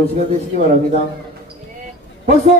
좋은 시간 되시기 바랍니다. 박수!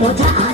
我他